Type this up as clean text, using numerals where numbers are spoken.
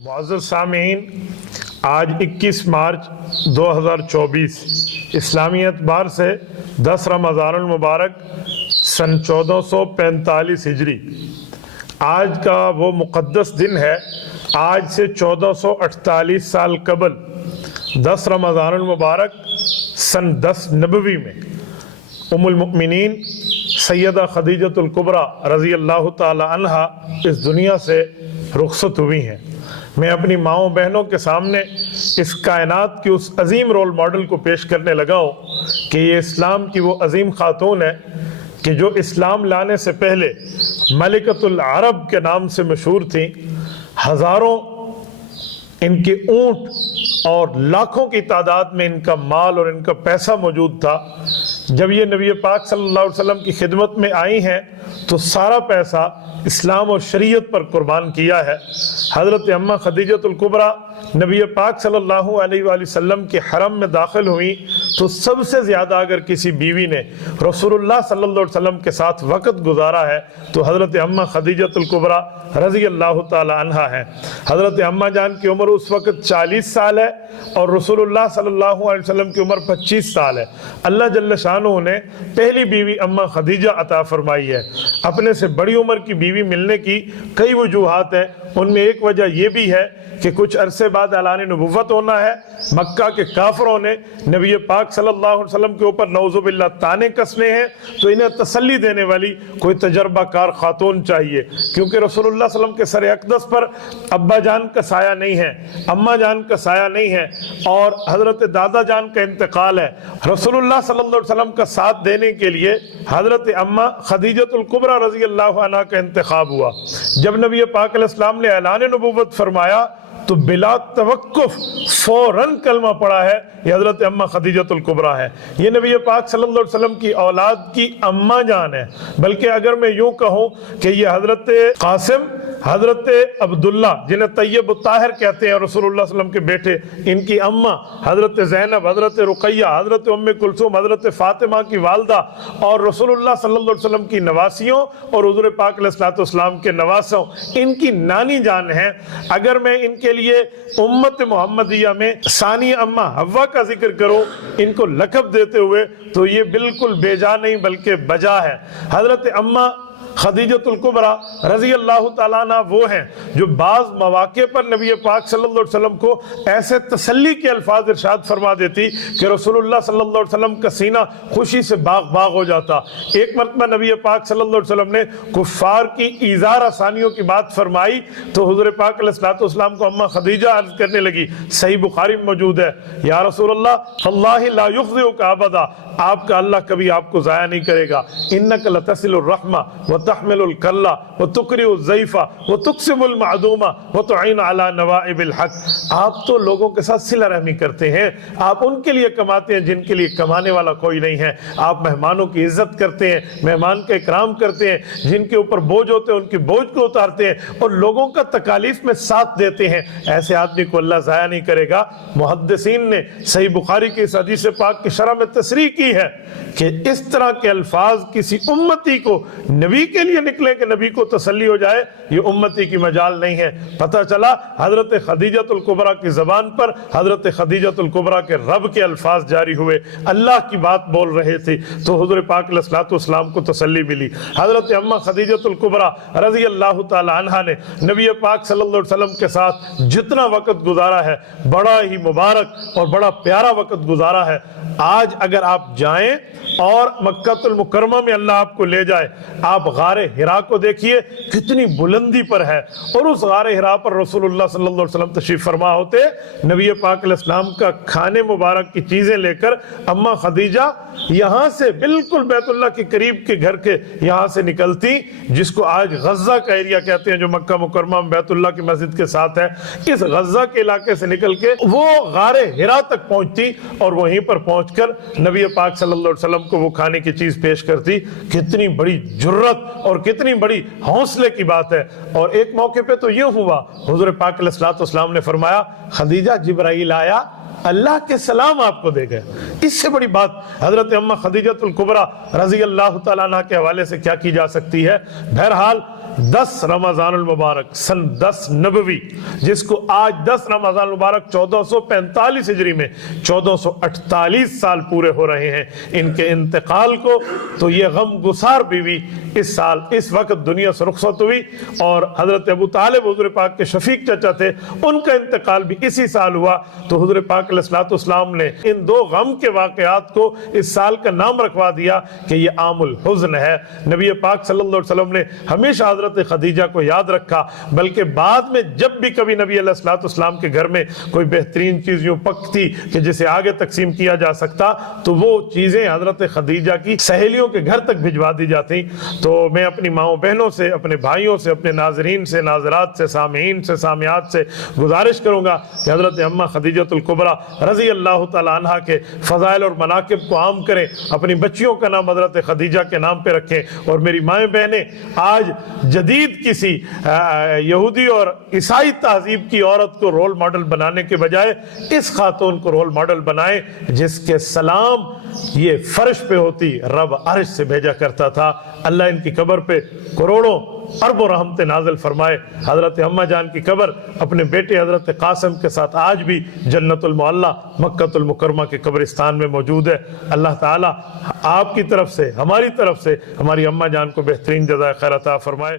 मुअज़्ज़ज़ सामीन, आज 21 मार्च 2024 इस्लामी एतबार से 10 रमज़ानुल मुबारक सन 1445 हिजरी आज का वो मुक़द्दस दिन है। आज से 1448 साल कबल 10 रमज़ानुल मुबारक सन 10 नबवी में उम्मुल मुमिनीन सैयदा खदीजतुल कुबरा रज़ी अल्लाह ताला अन्हा इस दुनिया से रुखसत हुई हैं। मैं अपनी माँओं बहनों के सामने इस कायनात की उस अजीम रोल मॉडल को पेश करने लगा हूँ कि ये इस्लाम की वो अजीम खातून है कि जो इस्लाम लाने से पहले मलिकतुल अरब के नाम से मशहूर थी। हज़ारों इनके ऊँट और लाखों की तादाद में इनका माल और इनका पैसा मौजूद था। जब ये नबी पाक सल्लल्लाहु अलैहि वसल्लम की खिदमत में आई हैं तो सारा पैसा इस्लाम और शरीयत पर कुर्बान किया है। हज़रत अम्मा खदीजतुल कुबरा नबी पाक सल्लल्लाहु अलैहि वसल्लम के हरम में दाखिल हुई तो सबसे ज़्यादा अगर किसी बीवी ने रसूलुल्लाह सल्लल्लाहु अलैहि वसल्लम के साथ वक़्त गुजारा है तो हज़रत अम्मा खदीजतुल कुबरा रज़ी अल्लाह ताला अन्हा है। हज़रत अम्मा जान की उम्र उस वक़्त 40 साल है और रसूलुल्लाह सल्लल्लाहु अलैहि वसल्लम की उम्र 25 साल है। अल्लाह जल्ल शानहू ने पहली बीवी अम्मा खदीजा अता फरमाई है। अपने से बड़ी उम्र की बीवी मिलने की कई वजूहात हैं, उनमें एक वजह यह भी है कि कुछ अरसे बाद ऐलान नबुव्वत होना है। मक्का के काफरों ने नबी पाक सल्लल्लाहु अलैहि वसल्लम के ऊपर नौजुबिल्लाह ताने कसने हैं तो इन्हें तसल्ली देने वाली कोई तजर्बाकार खातून चाहिए, क्योंकि रसूलुल्लाह सल्लल्लाहु अलैहि वसल्लम के सर अक़दस पर अब्बा जान का साया नहीं है, अम्मा जान का साया नहीं है और हज़रत दादा जान का इंतकाल है। रसूलुल्लाह सल्लल्लाहु अलैहि वसल्लम का साथ देने के लिए हज़रत अम्मा खदीजतुल कुबरा रज़ी अल्लाह अन्हा का इंतखाब हुआ। जब नबी पाक अलैहिस्सलाम ने ऐलान नबुव्वत फरमाया तो बिला तवक्कुफ फौरन कलमा पड़ा है, ये हज़रत अम्मा खदीजतुल कुबरा है। ये नबी पाक सल्लल्लाहु अलैहि वसल्लम की औलाद की अम्मा जान है। बल्कि अगर मैं यूँ कहूँ कि ये हज़रत कासिम, हज़रत अब्दुल्ला जिन्हें तय्यब ताहिर कहते हैं रसूलुल्लाह सल्लल्लाहु अलैहि वसल्लम के बेटे, इनकी अम्मा हज़रत ज़ैनब, हज़रत रुक़ैया, हज़रत उम्मे कुलसूम, हज़रत फ़ातिमा की वालदा और रसूलुल्लाह सल्लल्लाहु अलैहि वसल्लम की नवासियों और हुज़ूर पाक अलैहिस्सलातु वस्सलाम के नवासों इनकी नानी जान है। अगर मैं इनके लिए उम्मत मोहम्मदिया में सानी अम्मा हव्वा का जिक्र करो इनको लक़ब देते हुए तो ये बिल्कुल बेजा नहीं बल्कि बजा है। हज़रत अम्मा खदीजतुल कुबरा रज़ी अल्लाह ताला अन्हा वो हैं जो बाज़ मौक़े पर नबी पाक सल्लल्लाहु अलैहि वसल्लम को ऐसे तसल्ली के अल्फाज इरशाद फरमा देती कि रसूलुल्लाह सल्लल्लाहु अलैहि वसल्लम का सीना खुशी से बाग बाग हो जाता। एक मरतबा नबी पाक सल्लल्लाहु अलैहि वसल्लम ने कुफ़ार की ईज़ार आसानियों की बात फरमाई तो हुज़ूर पाक अलैहिस्सलातु वस्सलाम को अम्मा खदीजा अर्ज़ करने लगी, सही बुखारी में मौजूद है, या रसूलल्लाह वल्लाहि ला युख़ज़िउका अबदा, आपका अल्लाह कभी आपको ज़ाया नहीं करेगा। इन्नका लतसिलुर रहमा व तहमिलुल कल्ला व तुकरिउज़ ज़ईफ़ा व तुक़सिमुल मअदूमा व तुईनु अला नवाइबिल हक़, आप तो लोगों के साथ सिला रहमी करते हैं, आप उनके लिए कमाते हैं जिनके लिए कमाने वाला कोई नहीं है, आप मेहमानों की इज्जत करते हैं, मेहमान का इकराम करते हैं, जिनके ऊपर बोझ होते हैं उनके बोझ को उतारते हैं और लोगों का तकालीफ में साथ देते हैं। ऐसे आदमी को अल्लाह ज़ाया नहीं करेगा। मुहद्दिसीन ने सही बुखारी की इस हदीस पाक की शरह में तसरीह की है कि इस तरह के अल्फाज किसी उम्मती को नबी के लिए निकले कि नबी को तसल्ली हो जाए, ये उम्मती की मजाल नहीं है। पता चला हज़रत खदीजतुल कुबरा की ज़बान पर हज़रत खदीजतुल कुबरा के रब के अल्फाज जारी हुए, अल्लाह की बात बोल रहे थे तो हुज़ूर पाक अलैहिस्सलातु वस्सलाम को तसल्ली मिली। हज़रत अम्मा खदीजतुल कुबरा रज़ी अल्लाह ताला अन्हा ने नबी पाक सल्लल्लाहु अलैहि वसल्लम के साथ जितना वक़्त गुजारा है बड़ा ही मुबारक और बड़ा प्यारा वक़्त गुजारा है। आज अगर आप जाएं और मक्कातुल मुकर्रमा में अल्लाह आपको ले जाए, आप गारे हिरा को देखिए कितनी बुलंदी पर है और उस गारे हिरा पर रसूलुल्लाह सल्लल्लाहु अलैहि वसल्लम तशरीफ फरमा होते, नबी पाक अलैहिस्सलाम का खाने मुबारक की चीज़ें लेकर अम्मा खदीजा यहाँ से बिल्कुल बैतुल्लाह के करीब के घर के यहाँ से निकलती, जिसको आज गज़ा का एरिया कहते हैं जो मक्का मुकर्रमा में बैतुल्लाह की मस्जिद के साथ है। इस गज़ा के इलाके से निकल के वो गारे हिरा तक पहुँचती और वहीं पर पहुँचकर नबी पाक सल्लल्लाहु अलैहि वसल्लम को वो खाने की चीज़ पेश करती। कितनी बड़ी जुर्रत और कितनी बड़ी हौसले की बात है। और एक मौके पे तो ये हुआ, हुज़ूर पाक अलैहिस्सलातु वस्सलाम ने फरमाया, खदीजा जिब्राइल आया, अल्लाह के सलाम आपको दे गए। इससे बड़ी बात हजरत अम्मा खदीजतुल कुबरा रजी अल्लाह तआला अन्हा के हवाले से क्या की जा सकती है। बहरहाल 10 رمضان المبارک سن 10 نبوی، جس کو آج 10 رمضان المبارک 1445 ہجری میں 1448 سال پورے ہو رہے ہیں ان کے انتقال کو، تو یہ غم گسار بیوی اس سال اس وقت دنیا سے رخصت ہوئی، اور حضرت ابو طالب حضور پاک کے شفیق چچا تھے، ان کا انتقال بھی اسی سال ہوا۔ تو حضور پاک علیہ السلام نے ان دو غم کے واقعات کو اس سال کا نام رکھوا دیا کہ یہ عام الحزن ہے۔ نبی پاک صلی اللہ علیہ وسلم نے ہمیشہ حضرت خدیجہ کو یاد رکھا، بلکہ بعد میں جب بھی کبھی نبی علیہ السلام کے گھر میں کوئی بہترین چیز یوں پکتی کہ جسے آگے تقسیم کیا جا سکتا، تو وہ چیزیں حضرت خدیجہ کی سہیلیوں کے گھر تک بھجوا دی جاتی۔ تو میں اپنی ماؤں بہنوں سے، اپنے بھائیوں سے، اپنے ناظرین سے، ناظرات سے، سامعین سے، سامعات سے گزارش کروں گا کہ حضرت اماں خدیجۃ الکبریٰ رضی اللہ تعالی عنہا کے فضائل اور مناقب کو عام کریں، اپنی بچیوں کا نام حضرت خدیجہ کے نام پہ رکھیں، اور میری مائیں بہنیں آج جدید کسی یہودی اور عیسائی تہذیب کی عورت کو رول ماڈل بنانے کے بجائے اس خاتون کو رول ماڈل بنائیں جس کے سلام یہ فرش پہ ہوتی رب عرش سے بھیجا کرتا تھا۔ اللہ ان کی قبر پہ کروڑوں اربوں رحمت نازل فرمائے۔ حضرت اماں جان کی قبر اپنے بیٹے حضرت قاسم کے ساتھ آج بھی جنت المعلیٰ مکہ المکرمہ کے قبرستان میں موجود ہے۔ اللہ تعالیٰ آپ کی طرف سے، ہماری طرف سے، ہماری اماں جان کو بہترین جزائے خیر عطا فرمائے۔